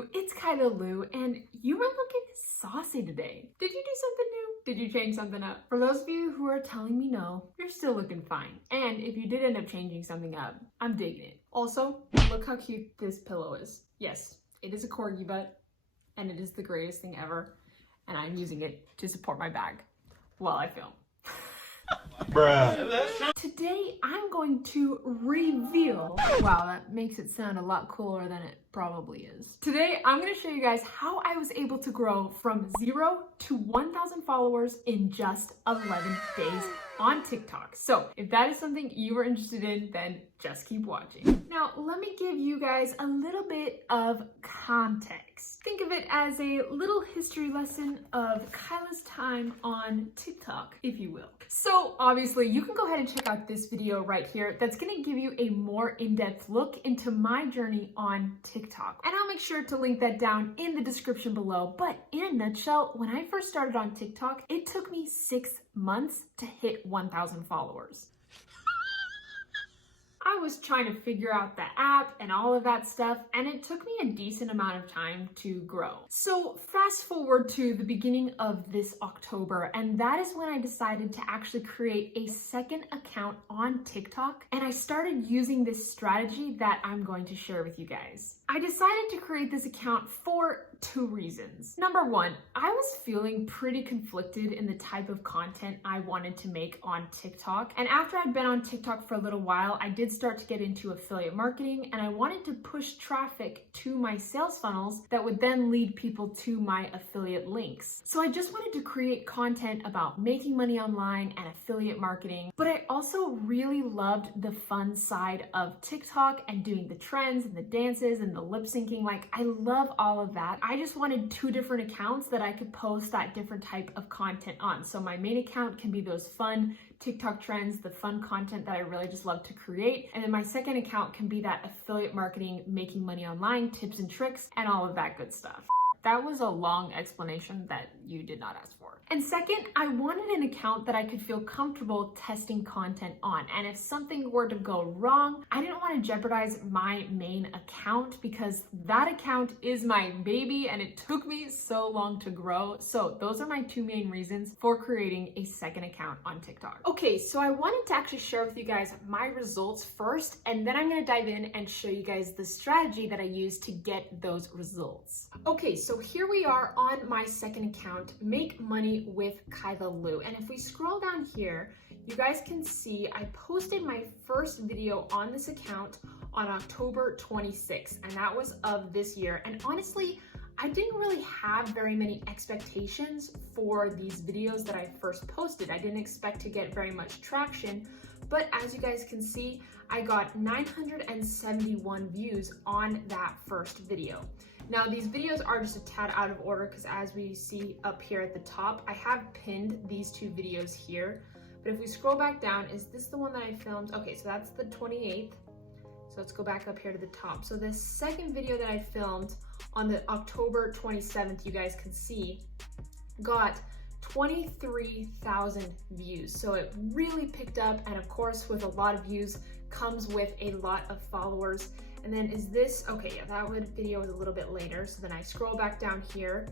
you? It's Kyla Lou, and you are looking saucy today. Did you do something new? Did you change something up? For those of you who are telling me no, you're still looking fine. And if you did end up changing something up, I'm digging it. Also, look how cute this pillow is. Yes, it is a corgi butt, and it is the greatest thing ever, and I'm using it to support my bag while I film. Bruh. Today, I'm going to reveal, wow, that makes it sound a lot cooler than it probably is. Today, I'm gonna show you guys how I was able to grow from 0 to 1,000 followers in just 11 days on TikTok. So if that is something you are interested in, then just keep watching. Now, let me give you guys a little bit of context. Think of it as a little history lesson of Kyla's time on TikTok, if you will. So obviously you can go ahead and check out this video right here. That's gonna give you a more in-depth look into my journey on TikTok. And I'll make sure to link that down in the description below. But in a nutshell, when I first started on TikTok, it took me 6 months to hit 1,000 followers. I was trying to figure out the app and all of that stuff, and it took me a decent amount of time to grow. So fast forward to the beginning of this October, and that is when I decided to actually create a second account on TikTok, and I started using this strategy that I'm going to share with you guys. I decided to create this account for 2 reasons. Number 1, I was feeling pretty conflicted in the type of content I wanted to make on TikTok. And after I'd been on TikTok for a little while, I did start to get into affiliate marketing, and I wanted to push traffic to my sales funnels that would then lead people to my affiliate links. So I just wanted to create content about making money online and affiliate marketing, but I also really loved the fun side of TikTok and doing the trends and the dances and the lip syncing. Like, I love all of that. I just wanted 2 different accounts that I could post that different type of content on. So my main account can be those fun TikTok trends, the fun content that I really just love to create. And then my second account can be that affiliate marketing, making money online, tips and tricks, and all of that good stuff. That was a long explanation that you did not ask for. And second, I wanted an account that I could feel comfortable testing content on. And if something were to go wrong, I didn't want to jeopardize my main account because that account is my baby and it took me so long to grow. So those are my 2 main reasons for creating a second account on TikTok. Okay, so I wanted to actually share with you guys my results first, and then I'm going to dive in and show you guys the strategy that I used to get those results. Okay, so here we are on my second account, Make Money with Kyla Lou. And if we scroll down here, you guys can see I posted my first video on this account on October 26th, and that was of this year. And honestly, I didn't really have very many expectations for these videos that I first posted. I didn't expect to get very much traction, but as you guys can see, I got 971 views on that first video. Now, these videos are just a tad out of order because as we see up here at the top, I have pinned these 2 videos here. But if we scroll back down, is this the one that I filmed? Okay, so that's the 28th. So let's go back up here to the top. So the second video that I filmed on the October 27th, you guys can see, got 23,000 views. So it really picked up, and of course with a lot of views comes with a lot of followers. And then is this, okay, yeah, that video was a little bit later. So then I scroll back down here,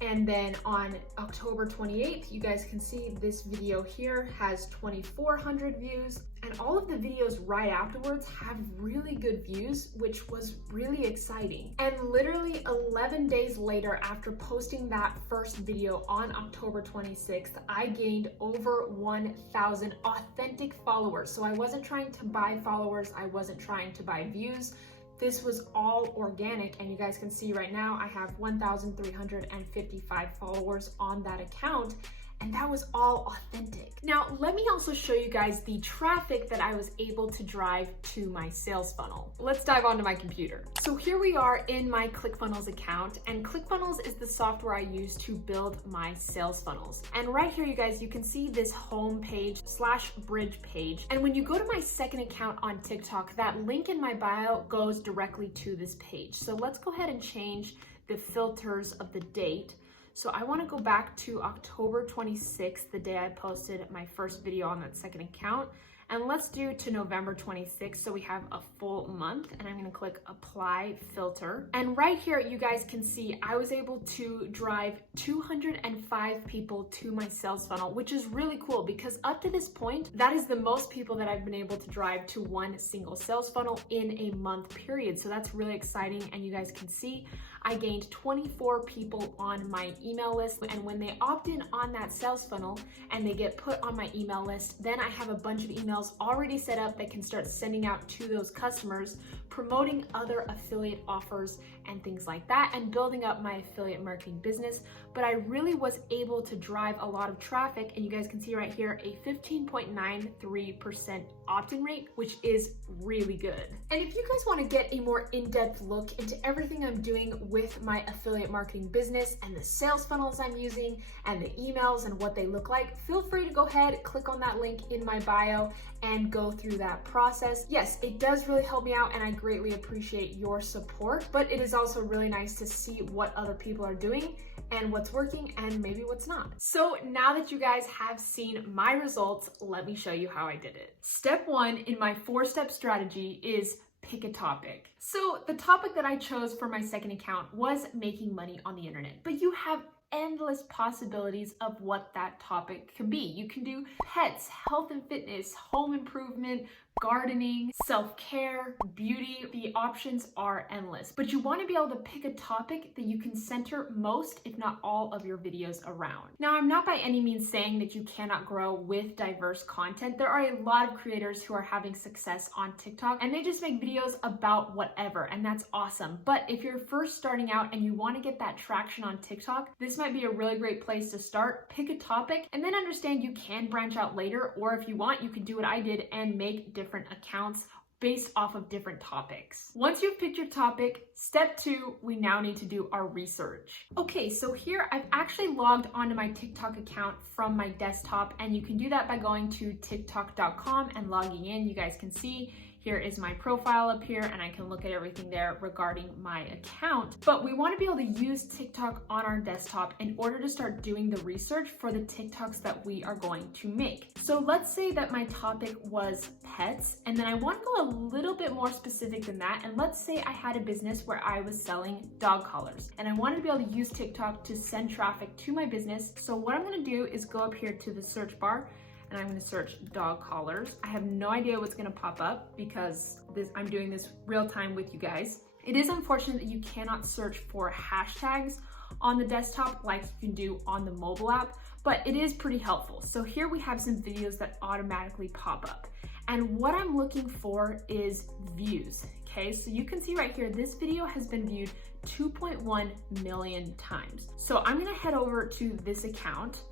and then on October 28th, you guys can see this video here has 2,400 views, and all of the videos right afterwards have really good views, which was really exciting. And literally 11 days later, after posting that first video on October 26th, I gained over 1,000 authentic followers. So I wasn't trying to buy followers, I wasn't trying to buy views. This was all organic, and you guys can see right now I have 1,355 followers on that account, and that was all authentic. Now, let me also show you guys the traffic that I was able to drive to my sales funnel. Let's dive onto my computer. So here we are in my ClickFunnels account, and ClickFunnels is the software I use to build my sales funnels. And right here, you guys, you can see this home page / bridge page. And when you go to my second account on TikTok, that link in my bio goes directly to this page. So let's go ahead and change the filters of the date. So I want to go back to October 26th, the day I posted my first video on that second account. And let's do to November 26th, so we have a full month, and I'm gonna click apply filter. And right here, you guys can see I was able to drive 205 people to my sales funnel, which is really cool because up to this point, that is the most people that I've been able to drive to one single sales funnel in a month period. So that's really exciting, and you guys can see I gained 24 people on my email list, and when they opt in on that sales funnel and they get put on my email list, then I have a bunch of emails already set up that can start sending out to those customers, promoting other affiliate offers and things like that, and building up my affiliate marketing business. But I really was able to drive a lot of traffic, and you guys can see right here a 15.93% opt-in rate, which is really good. And if you guys want to get a more in-depth look into everything I'm doing with my affiliate marketing business and the sales funnels I'm using and the emails and what they look like, feel free to go ahead, click on that link in my bio and go through that process. Yes, it does really help me out, and I greatly appreciate your support, but it is also really nice to see what other people are doing and what's working and maybe what's not. So now that you guys have seen my results, let me show you how I did it. Step 1 in my 4-step strategy is pick a topic. So the topic that I chose for my second account was making money on the internet, but you have endless possibilities of what that topic can be. You can do pets, health and fitness, home improvement, gardening, self-care, beauty. The options are endless, but you want to be able to pick a topic that you can center most, if not all, of your videos around. Now, I'm not by any means saying that you cannot grow with diverse content. There are a lot of creators who are having success on TikTok, and they just make videos about whatever, and that's awesome. But if you're first starting out and you want to get that traction on TikTok, this might be a really great place to start. Pick a topic and then understand you can branch out later, or if you want, you can do what I did and make different accounts based off of different topics. Once you've picked your topic, step 2, we now need to do our research. Okay, so here I've actually logged onto my TikTok account from my desktop, and you can do that by going to tiktok.com and logging in. You guys can see here is my profile up here, and I can look at everything there regarding my account. But we want to be able to use TikTok on our desktop in order to start doing the research for the TikToks that we are going to make. So let's say that my topic was pets, and then I want to go a little bit more specific than that. And let's say I had a business where I was selling dog collars, and I wanted to be able to use TikTok to send traffic to my business. So what I'm going to do is go up here to the search bar, and I'm going to search dog collars. I have no idea what's going to pop up because I'm doing this real time with you guys. It is unfortunate that you cannot search for hashtags on the desktop like you can do on the mobile app, but it is pretty helpful. So here we have some videos that automatically pop up. And what I'm looking for is views. Okay, so you can see right here, this video has been viewed 2.1 million times. So I'm going to head over to this account,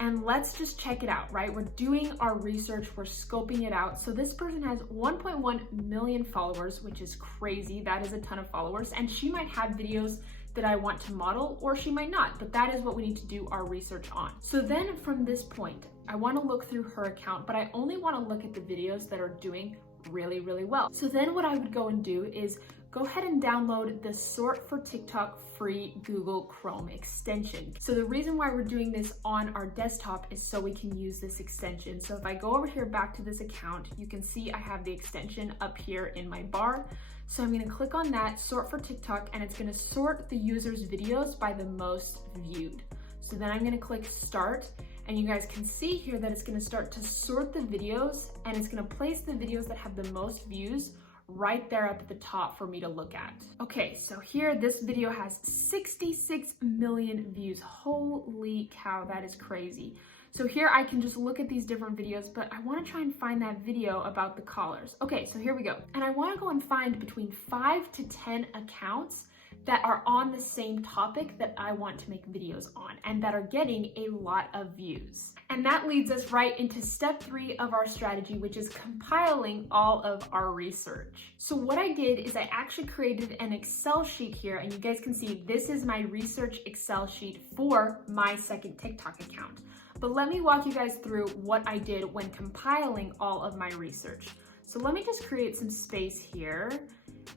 and let's just check it out, right? We're doing our research, we're scoping it out. So this person has 1.1 million followers, which is crazy. That is a ton of followers. And she might have videos that I want to model, or she might not, but that is what we need to do our research on. So then from this point, I want to look through her account, but I only want to look at the videos that are doing really, really well. So then what I would go and do is go ahead and download the Sort for TikTok free Google Chrome extension. So the reason why we're doing this on our desktop is so we can use this extension. So if I go over here back to this account, you can see I have the extension up here in my bar. So I'm going to click on that, Sort for TikTok, and it's going to sort the user's videos by the most viewed. So then I'm going to click Start, and you guys can see here that it's going to start to sort the videos, and it's going to place the videos that have the most views right there up at the top for me to look at. Okay, so here this video has 66 million views. Holy cow, that is crazy. So here I can just look at these different videos, but I want to try and find that video about the collars. Okay, so here we go. And I want to go and find between 5 to 10 accounts that are on the same topic that I want to make videos on and that are getting a lot of views. And that leads us right into step 3 of our strategy, which is compiling all of our research. So what I did is I actually created an Excel sheet here, and you guys can see this is my research Excel sheet for my second TikTok account. But let me walk you guys through what I did when compiling all of my research. So let me just create some space here,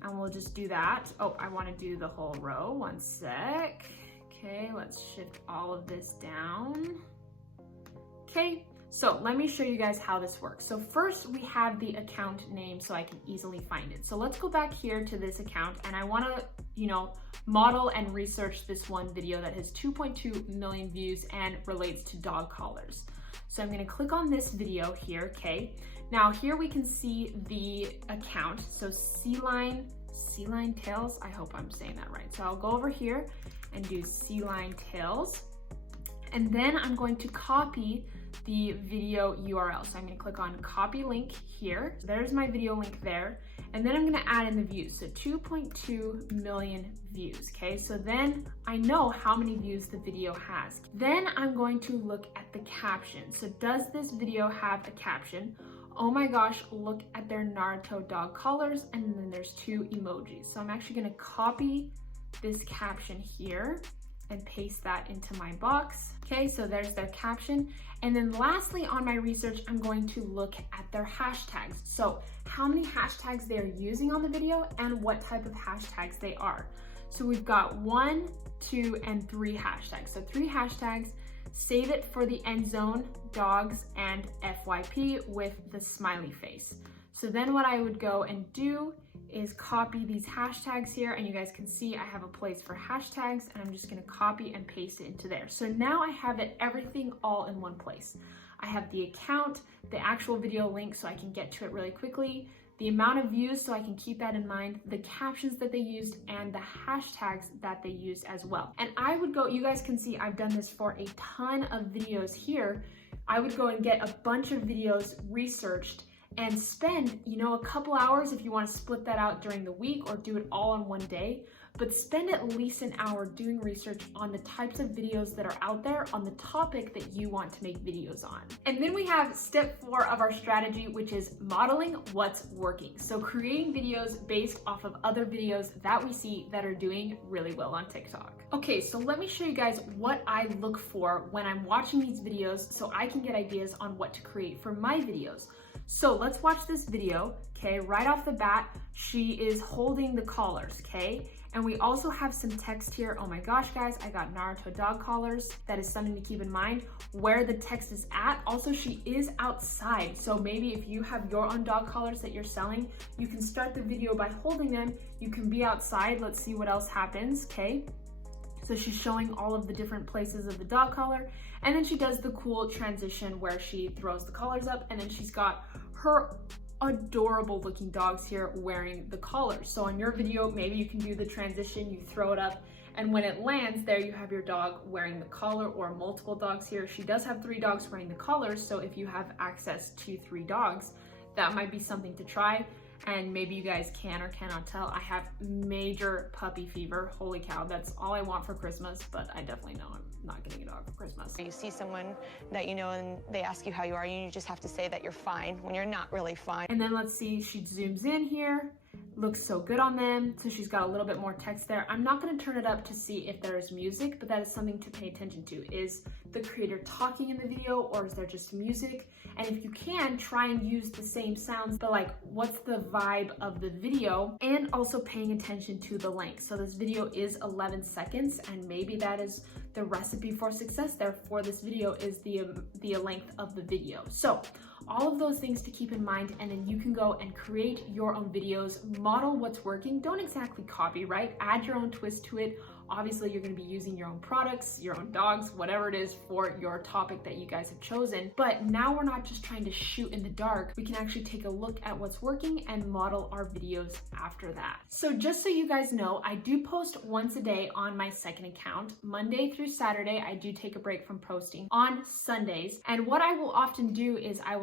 and we'll just do that. Oh, I want to do the whole row. One sec. Okay, let's shift all of this down. Okay, So let me show you guys how this works. So first we have the account name so I can easily find it. So let's go back here to this account, and I wanna, model and research this one video that has 2.2 million views and relates to dog collars. So I'm gonna click on this video here, okay? Now here we can see the account, so Sea-Line Tails, I hope I'm saying that right. So I'll go over here and do Sea-Line Tails, and then I'm going to copy the video URL. So I'm gonna click on copy link here. So there's my video link there. And then I'm gonna add in the views. So 2.2 million views, okay? So then I know how many views the video has. Then I'm going to look at the caption. So does this video have a caption? Oh my gosh, look at their Naruto dog collars, and then there's 2 emojis. So I'm actually gonna copy this caption here and paste that into my box. Okay, so there's their caption. And then lastly on my research, I'm going to look at their hashtags. So how many hashtags they're using on the video and what type of hashtags they are. So we've got 1, 2, and 3 hashtags. So 3 hashtags, save it for the end zone, dogs, and FYP with the smiley face. So then what I would go and do is copy these hashtags here, and you guys can see I have a place for hashtags, and I'm just gonna copy and paste it into there. So now I have everything all in one place. I have the account, the actual video link so I can get to it really quickly, the amount of views so I can keep that in mind, the captions that they used, and the hashtags that they used as well. And I would go, you guys can see I've done this for a ton of videos here. I would go and get a bunch of videos researched and spend, a couple hours if you want to split that out during the week or do it all in one day, but spend at least an hour doing research on the types of videos that are out there on the topic that you want to make videos on. And then we have step 4 of our strategy, which is modeling what's working. So creating videos based off of other videos that we see that are doing really well on TikTok. Okay, so let me show you guys what I look for when I'm watching these videos so I can get ideas on what to create for my videos. So let's watch this video, okay? Right off the bat, she is holding the collars, okay? And we also have some text here. Oh my gosh, guys, I got Naruto dog collars. That is something to keep in mind where the text is at. Also, she is outside. So maybe if you have your own dog collars that you're selling, you can start the video by holding them. You can be outside. Let's see what else happens, okay? So she's showing all of the different places of the dog collar. And then she does the cool transition where she throws the collars up, and then she's got her adorable looking dogs here wearing the collars. So on your video, maybe you can do the transition, you throw it up, and when it lands, there you have your dog wearing the collar, or multiple dogs here. She does have 3 dogs wearing the collars, so if you have access to 3 dogs, that might be something to try. And maybe you guys can or cannot tell, I have major puppy fever. Holy cow, that's all I want for Christmas, but I definitely know I'm not getting a dog for Christmas. You see someone that you know and they ask you how you are, you just have to say that you're fine when you're not really fine. And then let's see, she zooms in here. Looks so good on them. So she's got a little bit more text there. I'm not gonna turn it up to see if there's music, but that is something to pay attention to. Is the creator talking in the video, or is there just music? And if you can, try and use the same sounds, but like, what's the vibe of the video? And also paying attention to the length. So this video is 11 seconds, and maybe that is the recipe for success there for this video, is the length of the video. So all of those things to keep in mind, and then you can go and create your own videos, model what's working. Don't exactly copy, right? Add your own twist to it. Obviously, you're going to be using your own products, your own dogs, whatever it is for your topic that you guys have chosen. But now we're not just trying to shoot in the dark. We can actually take a look at what's working and model our videos after that. So just so you guys know, I do post once a day on my second account. Monday through Saturday, I do take a break from posting on Sundays. And what I will often do is I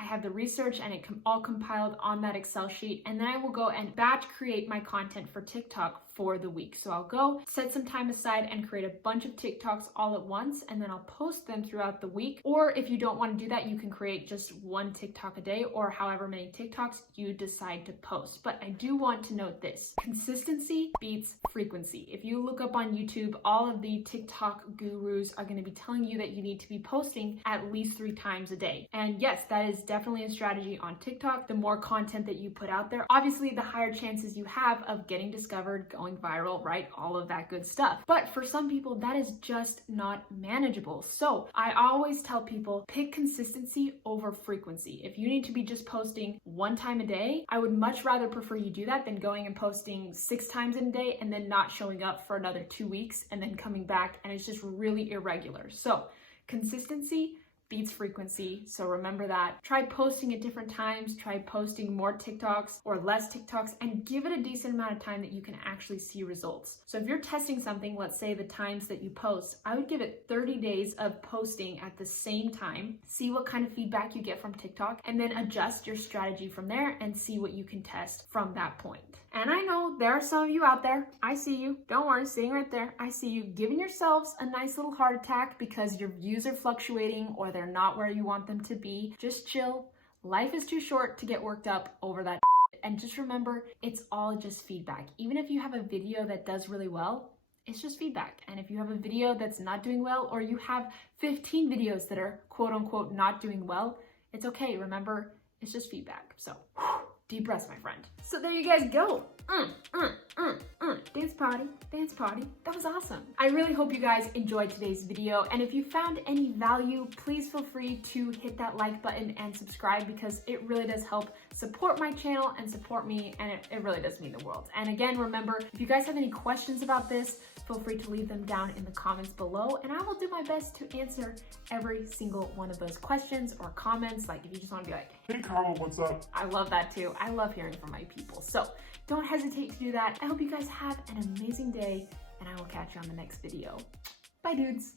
have the research and it all compiled on that Excel sheet, and then I will go and batch create my content for TikTok for the week. So I'll go set some time aside and create a bunch of TikToks all at once, and then I'll post them throughout the week. Or if you don't want to do that, you can create just 1 TikTok a day, or however many TikToks you decide to post. But I do want to note this: consistency beats frequency. If you look up on YouTube, all of the TikTok gurus are going to be telling you that you need to be posting at least 3 times a day. And yes, that is definitely a strategy on TikTok. The more content that you put out there, obviously the higher chances you have of getting discovered, going viral, right? All of that good stuff. But for some people, that is just not manageable. So I always tell people, pick consistency over frequency. If you need to be just posting 1 time a day, I would much rather prefer you do that than going and posting 6 times in a day and then not showing up for another 2 weeks and then coming back, and it's just really irregular. So consistency beats frequency. So remember that. Try posting at different times, try posting more TikToks or less TikToks, and give it a decent amount of time that you can actually see results. So if you're testing something, let's say the times that you post, I would give it 30 days of posting at the same time, see what kind of feedback you get from TikTok, and then adjust your strategy from there and see what you can test from that point. And I know there are some of you out there, I see you, don't worry, sitting right there, I see you giving yourselves a nice little heart attack because your views are fluctuating or they're not where you want them to be. Just chill. Life is too short to get worked up over that. And just remember, it's all just feedback. Even if you have a video that does really well, it's just feedback. And if you have a video that's not doing well, or you have 15 videos that are quote unquote not doing well, it's okay. Remember, it's just feedback. So deep breaths, my friend. So there you guys go. Dance party, dance party. That was awesome. I really hope you guys enjoyed today's video. And if you found any value, please feel free to hit that like button and subscribe, because it really does help support my channel and support me. And it really does mean the world. And again, remember, if you guys have any questions about this, feel free to leave them down in the comments below. And I will do my best to answer every single one of those questions or comments. Like if you just want to be like, hey Carla, what's up? I love that too. I love hearing from my people. So don't hesitate to do that. I hope you guys have an amazing day, and I will catch you on the next video. Bye, dudes.